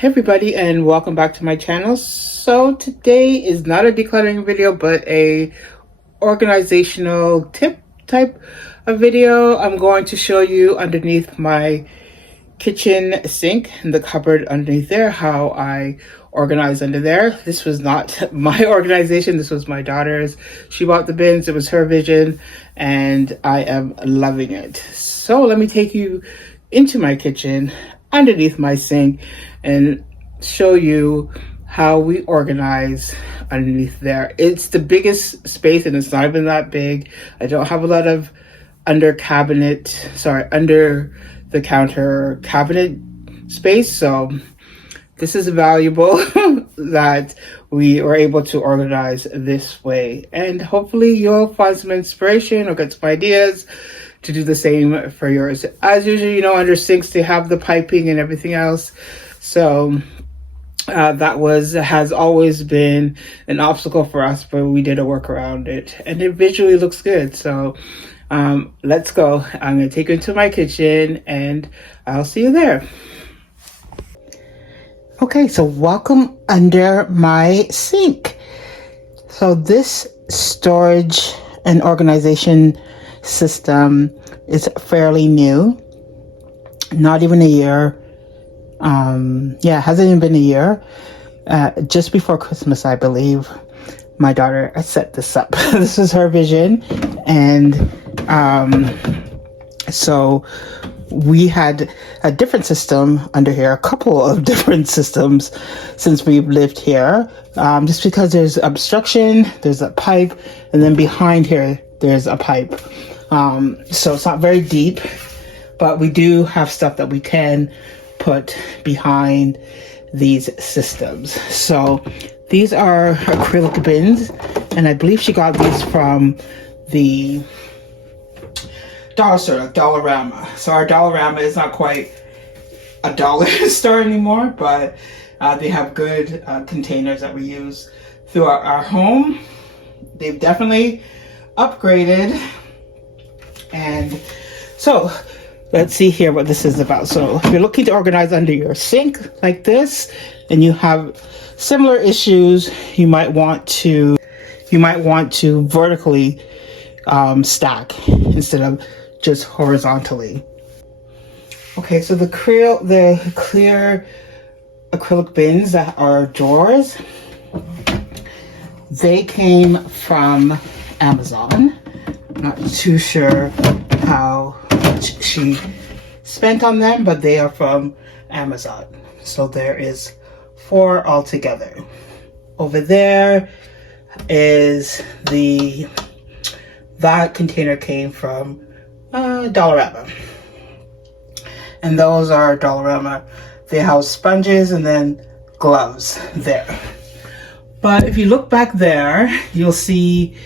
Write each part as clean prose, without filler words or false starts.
Hey everybody, and welcome back to my channel. So today is not a decluttering video but a organizational tip type of video. I'm going to show you underneath my kitchen sink and the cupboard underneath there how I organize under there. This was not my organization, this was my daughter's. She bought the bins, it was her vision, and I am loving it. So let me take you into my kitchen underneath my sink and show you how we organize underneath there. It's the biggest space and it's not even that big. I don't have a lot of under the counter cabinet space, so this is valuable that we were able to organize this way, and hopefully you'll find some inspiration or get some ideas to do the same for yours. As usual, you know, under sinks they have the piping and everything else, so that has always been an obstacle for us, but we did a work around it and it visually looks good. So let's go. I'm going to take you into my kitchen and I'll see you there. Okay, so welcome under my sink. So this storage and organization system is fairly new, not even a year. It hasn't even been a year. Just before Christmas, I believe, my daughter set this up. This is her vision, and so we had a different system under here, a couple of different systems since we've lived here, just because there's obstruction, there's a pipe, and then behind here there's a pipe. So it's not very deep, but we do have stuff that we can put behind these systems. So these are acrylic bins, and I believe she got these from the dollar store, Dollarama. So our Dollarama is not quite a dollar store anymore, but they have good containers that we use throughout our home. They've definitely upgraded, and so let's see here what this is about. So if you're looking to organize under your sink like this, and you have similar issues, you might want to vertically stack instead of just horizontally. Okay, so the clear acrylic bins that are drawers, they came from Amazon. Not too sure how much she spent on them, but they are from Amazon. So there is 4 altogether. Over there is that container came from Dollarama, and those are Dollarama. They house sponges and then gloves there. But if you look back there, you'll see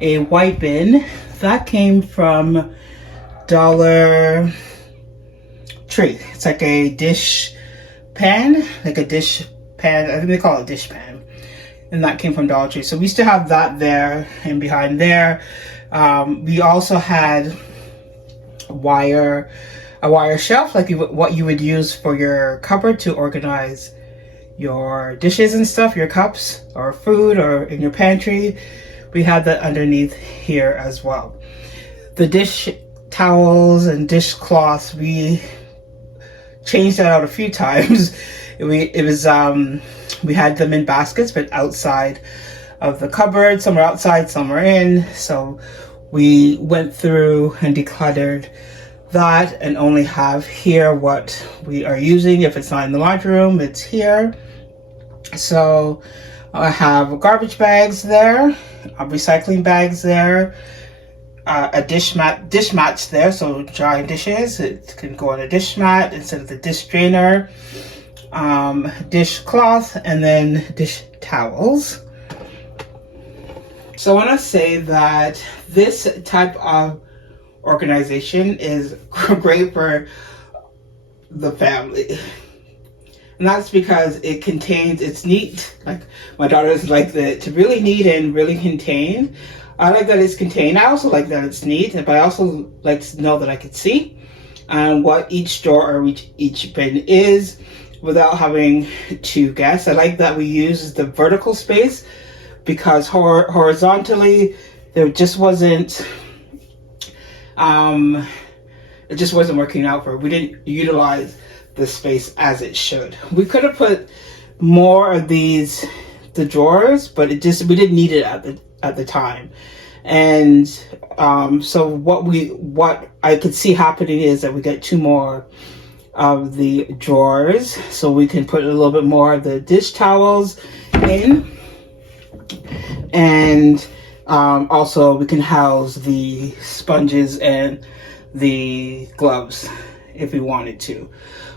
a white bin that came from Dollar Tree. It's like a dish pan, I think they call it a dish pan, and that came from Dollar Tree. So we still have that there, and behind there we also had a wire shelf, like what you would use for your cupboard to organize your dishes and stuff, your cups or food, or in your pantry. We had that underneath here as well. The dish towels and dishcloths, we changed that out a few times. We had them in baskets, but outside of the cupboard. Some are outside, some are in. So we went through and decluttered that and only have here what we are using. If it's not in the laundry room, it's here. So I have garbage bags there, recycling bags there, a dish mats there, so drying dishes, it can go on a dish mat instead of the dish drainer, dishcloth, and then dish towels. So I want to say that this type of organization is great for the family. And that's because it's neat. Like my daughters like to really neat and really contain. I like that it's contained. I also like that it's neat, but I also like to know that I can see what each drawer or each bin is. without having to guess. I like that we use the vertical space because horizontally there just wasn't it just wasn't working out for. We didn't utilize the space as it should. We could have put more of the drawers, but we didn't need it at the time. And so what I could see happening is that we get 2 more of the drawers, so we can put a little bit more of the dish towels in, and also we can house the sponges and the gloves if we wanted to.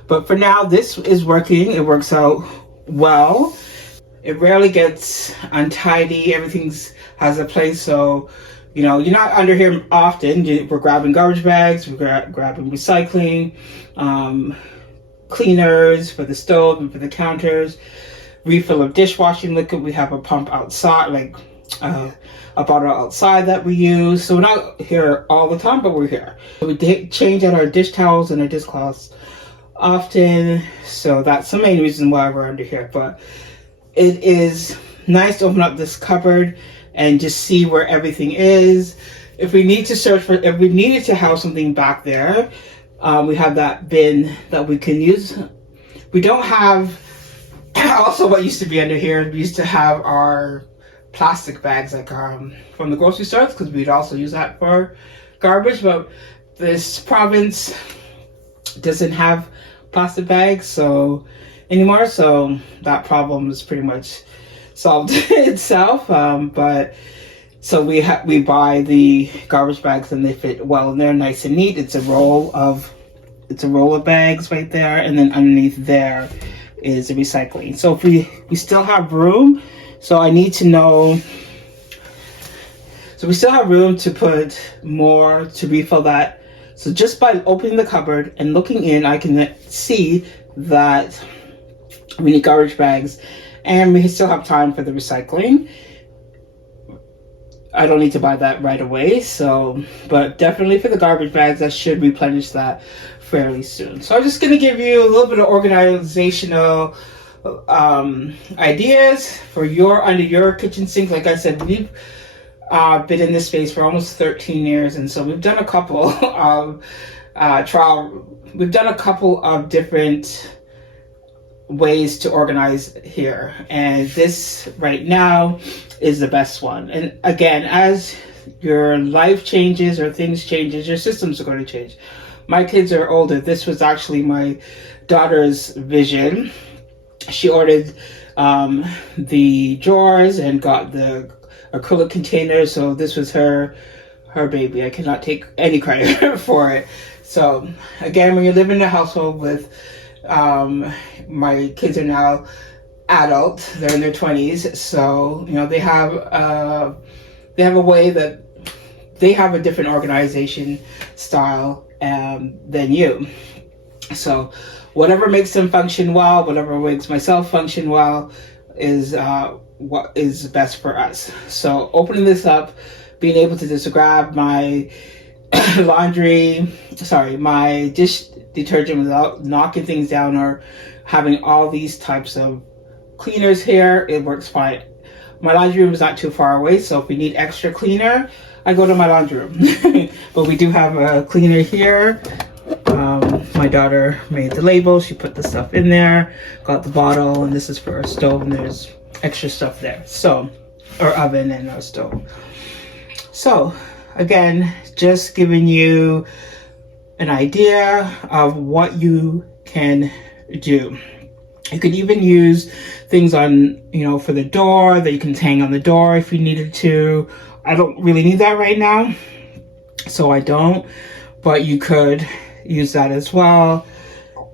But for now, this is working. It works out well. It rarely gets untidy. Everything's has a place, so you know you're not under here often. We're grabbing garbage bags, we're grabbing recycling, cleaners for the stove and for the counters, refill of dishwashing liquid. We have a pump outside, like a bottle outside that we use. So we're not here all the time, but we're here. We change out our dish towels and our dishcloths often, so that's the main reason why we're under here. But it is nice to open up this cupboard and just see where everything is. If we need to if we needed to have something back there, we have that bin that we can use. We don't have, also what used to be under here, we used to have our plastic bags like from the grocery stores, because we'd also use that for garbage, but this province doesn't have plastic bags anymore, so that problem is pretty much solved itself. But so we buy the garbage bags and they fit well in there, nice and neat. It's a roll of bags right there, and then underneath there is the recycling. So if we still have room, so I need to know, so we still have room to put more, to refill that. So just by opening the cupboard and looking in, I can see that we need garbage bags, and we still have time for the recycling. I don't need to buy that right away, but definitely for the garbage bags, I should replenish that fairly soon. So I'm just going to give you a little bit of organizational ideas for under your kitchen sink. Like I said, we've been in this space for almost 13 years, and so we've done a couple of we've done a couple of different ways to organize here, and this right now is the best one. And again, as your life changes or things changes, your systems are going to change. My kids are older. This was actually my daughter's vision. She ordered the drawers and got the acrylic containers, so this was her baby. I cannot take any credit for it. So again, when you live in a household with my kids are now adult, they're in their 20s, so you know they have a way that they have a different organization style than you. So whatever makes them function well, whatever makes myself function well, is what is best for us. So opening this up, being able to just grab my my dish detergent without knocking things down or having all these types of cleaners here, it works fine. My laundry room is not too far away, so if we need extra cleaner, I go to my laundry room. But we do have a cleaner here. My daughter made the label, she put the stuff in there, got the bottle, and this is for our stove, and there's extra stuff there. So, our oven and our stove. So, again, just giving you an idea of what you can do. You could even use things on, for the door that you can hang on the door if you needed to. I don't really need that right now, so I don't, but you could use that as well.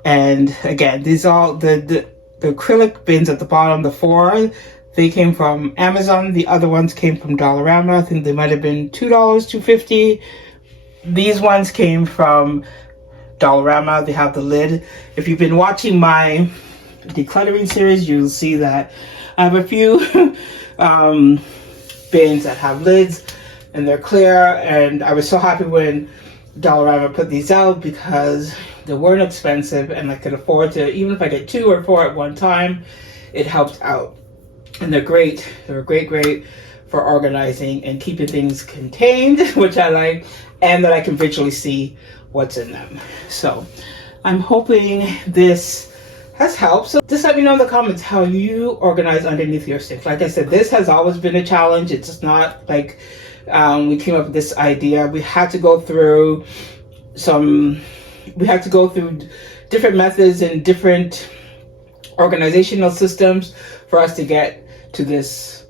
And again, these all the acrylic bins at the bottom, the 4, they came from Amazon. The other ones came from Dollarama. I think they might have been $2, $2.50. These ones came from Dollarama. They have the lid. If you've been watching my decluttering series, you'll see that I have a few bins that have lids and they're clear. And I was so happy when Dollarama put these out because they weren't expensive and I could afford to, even if I did 2 or 4 at one time, it helped out. And they're great. They're great for organizing and keeping things contained, which I like, and that I can visually see what's in them. So I'm hoping this has helped. So just let me know in the comments how you organize underneath your sink. Like I said, this has always been a challenge. It's just not like we came up with this idea. We had to go through different methods and different organizational systems for us to get to this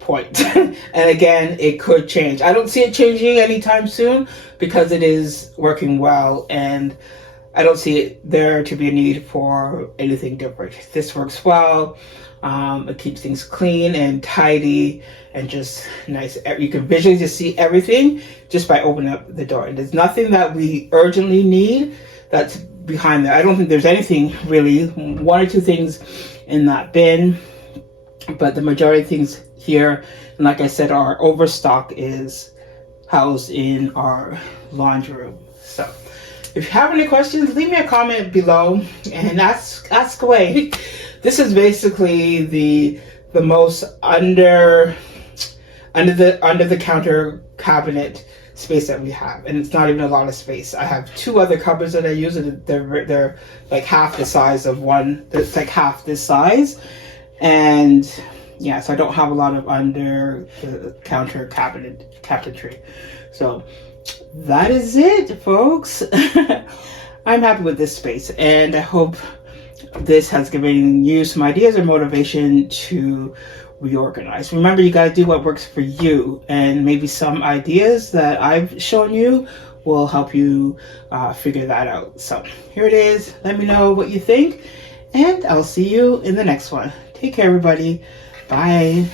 point. And again, it could change. I don't see it changing anytime soon because it is working well, and I don't see it there to be a need for anything different. This works well. It keeps things clean and tidy and just nice. You can visually just see everything just by opening up the door. And there's nothing that we urgently need that's behind there. I don't think there's anything really. 1 or 2 things in that bin, but the majority of things here, and like I said, our overstock is housed in our laundry room. So if you have any questions, leave me a comment below and ask away. This is basically the most under the counter cabinet space that we have, and it's not even a lot of space. I have 2 other cupboards that I use, and they're like half the size of one. It's like half this size, and yeah, so I don't have a lot of under the counter cabinetry. So that is it, folks. I'm happy with this space, and I hope this has given you some ideas or motivation to reorganize. Remember, you got to do what works for you, and maybe some ideas that I've shown you will help you figure that out. So here it is. Let me know what you think, and I'll see you in the next one. Take care, everybody. Bye.